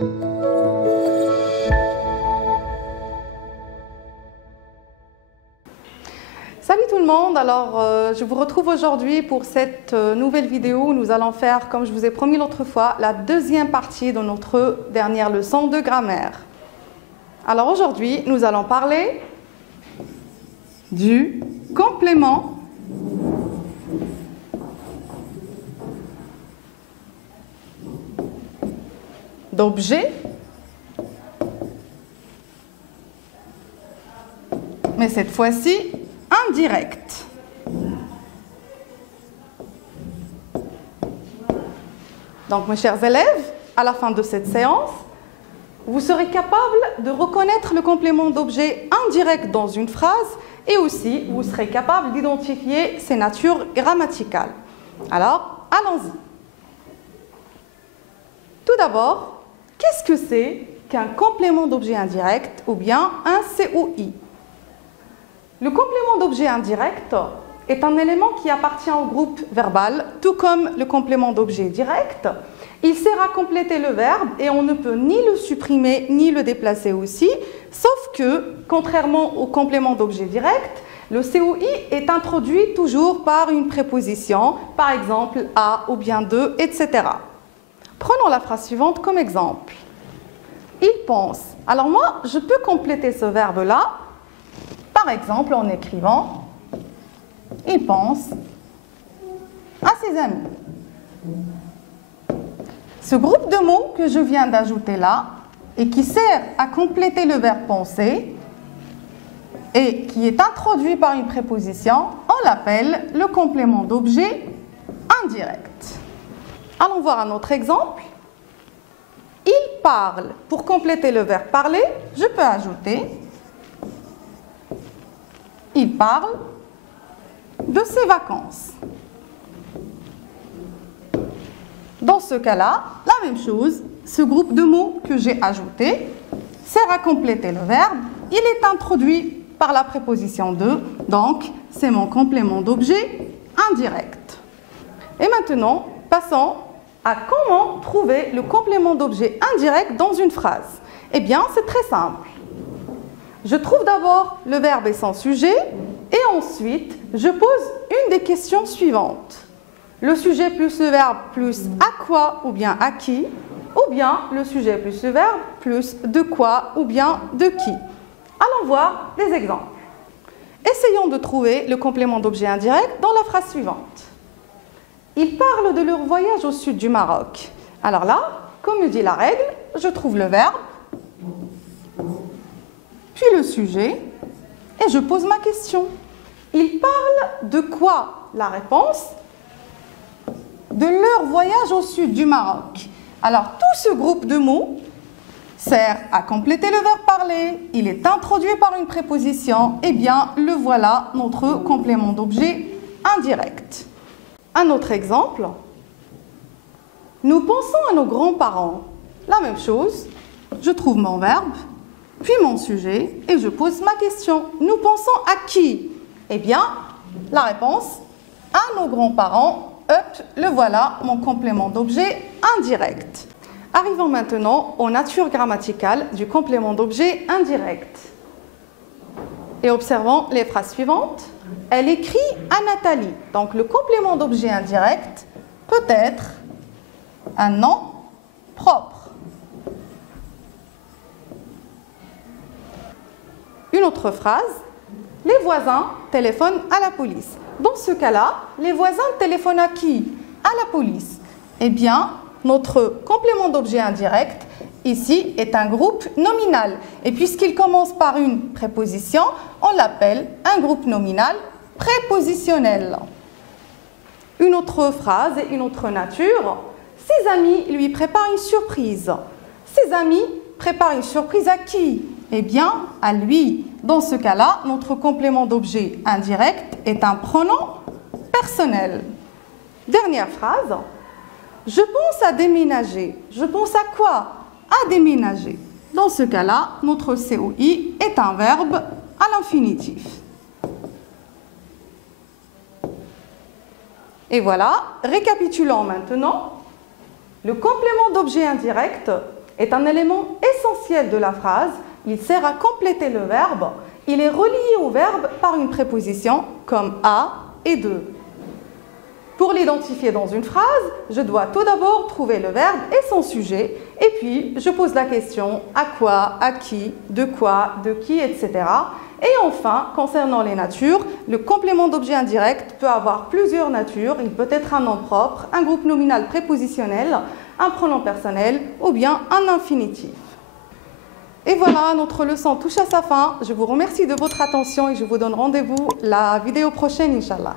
Salut tout le monde, alors je vous retrouve aujourd'hui pour cette nouvelle vidéo où nous allons faire, comme je vous ai promis l'autre fois, la deuxième partie de notre dernière leçon de grammaire. Alors aujourd'hui, nous allons parler du complément d'objet, mais cette fois-ci indirect. Donc mes chers élèves, à la fin de cette séance, vous serez capable de reconnaître le complément d'objet indirect dans une phrase et aussi vous serez capable d'identifier ses natures grammaticales. Alors, allons-y. Tout d'abord, qu'est-ce que c'est qu'un complément d'objet indirect ou bien un COI? Le complément d'objet indirect est un élément qui appartient au groupe verbal, tout comme le complément d'objet direct. Il sert à compléter le verbe et on ne peut ni le supprimer ni le déplacer aussi, sauf que, contrairement au complément d'objet direct, le COI est introduit toujours par une préposition, par exemple à ou bien de, etc. Prenons la phrase suivante comme exemple. Il pense. Alors moi, je peux compléter ce verbe-là, par exemple en écrivant « Il pense à ses amis ». Ce groupe de mots que je viens d'ajouter là et qui sert à compléter le verbe penser et qui est introduit par une préposition, on l'appelle le complément d'objet indirect. Allons voir un autre exemple. Il parle. Pour compléter le verbe parler, je peux ajouter il parle de ses vacances. Dans ce cas-là, la même chose, ce groupe de mots que j'ai ajouté sert à compléter le verbe. Il est introduit par la préposition de, donc c'est mon complément d'objet indirect. Et maintenant, passons à comment trouver le complément d'objet indirect dans une phrase. Eh bien, c'est très simple. Je trouve d'abord le verbe et son sujet et ensuite, je pose une des questions suivantes. Le sujet plus le verbe plus à quoi ou bien à qui, ou bien le sujet plus le verbe plus de quoi ou bien de qui. Allons voir des exemples. Essayons de trouver le complément d'objet indirect dans la phrase suivante. Ils parlent de leur voyage au sud du Maroc. Alors là, comme dit la règle, je trouve le verbe, puis le sujet, et je pose ma question. Ils parlent de quoi? La réponse, de leur voyage au sud du Maroc. Alors, tout ce groupe de mots sert à compléter le verbe parler. Il est introduit par une préposition. Eh bien, le voilà, notre complément d'objet indirect. Un autre exemple. Nous pensons à nos grands-parents. La même chose, je trouve mon verbe, puis mon sujet, et je pose ma question. Nous pensons à qui? Eh bien, la réponse, à nos grands-parents. Hop, le voilà, mon complément d'objet indirect. Arrivons maintenant aux natures grammaticales du complément d'objet indirect. Et observons les phrases suivantes. Elle écrit à Nathalie. Donc, le complément d'objet indirect peut être un nom propre. Une autre phrase, les voisins téléphonent à la police. Dans ce cas-là, les voisins téléphonent à qui? À la police. Eh bien, notre complément d'objet indirect, ici, est un groupe nominal. Et puisqu'il commence par une préposition, on l'appelle un groupe nominal prépositionnel. Une autre phrase et une autre nature, ses amis lui préparent une surprise. Ses amis préparent une surprise à qui? Eh bien, à lui. Dans ce cas-là, notre complément d'objet indirect est un pronom personnel. Dernière phrase. Je pense à déménager. Je pense à quoi? À déménager. Dans ce cas-là, notre COI est un verbe à l'infinitif. Et voilà, récapitulons maintenant. Le complément d'objet indirect est un élément essentiel de la phrase. Il sert à compléter le verbe. Il est relié au verbe par une préposition comme à et de. Pour l'identifier dans une phrase, je dois tout d'abord trouver le verbe et son sujet, et puis je pose la question à quoi, à qui, de quoi, de qui, etc. Et enfin, concernant les natures, le complément d'objet indirect peut avoir plusieurs natures. Il peut être un nom propre, un groupe nominal prépositionnel, un pronom personnel ou bien un infinitif. Et voilà, notre leçon touche à sa fin. Je vous remercie de votre attention et je vous donne rendez-vous la vidéo prochaine, Inch'Allah.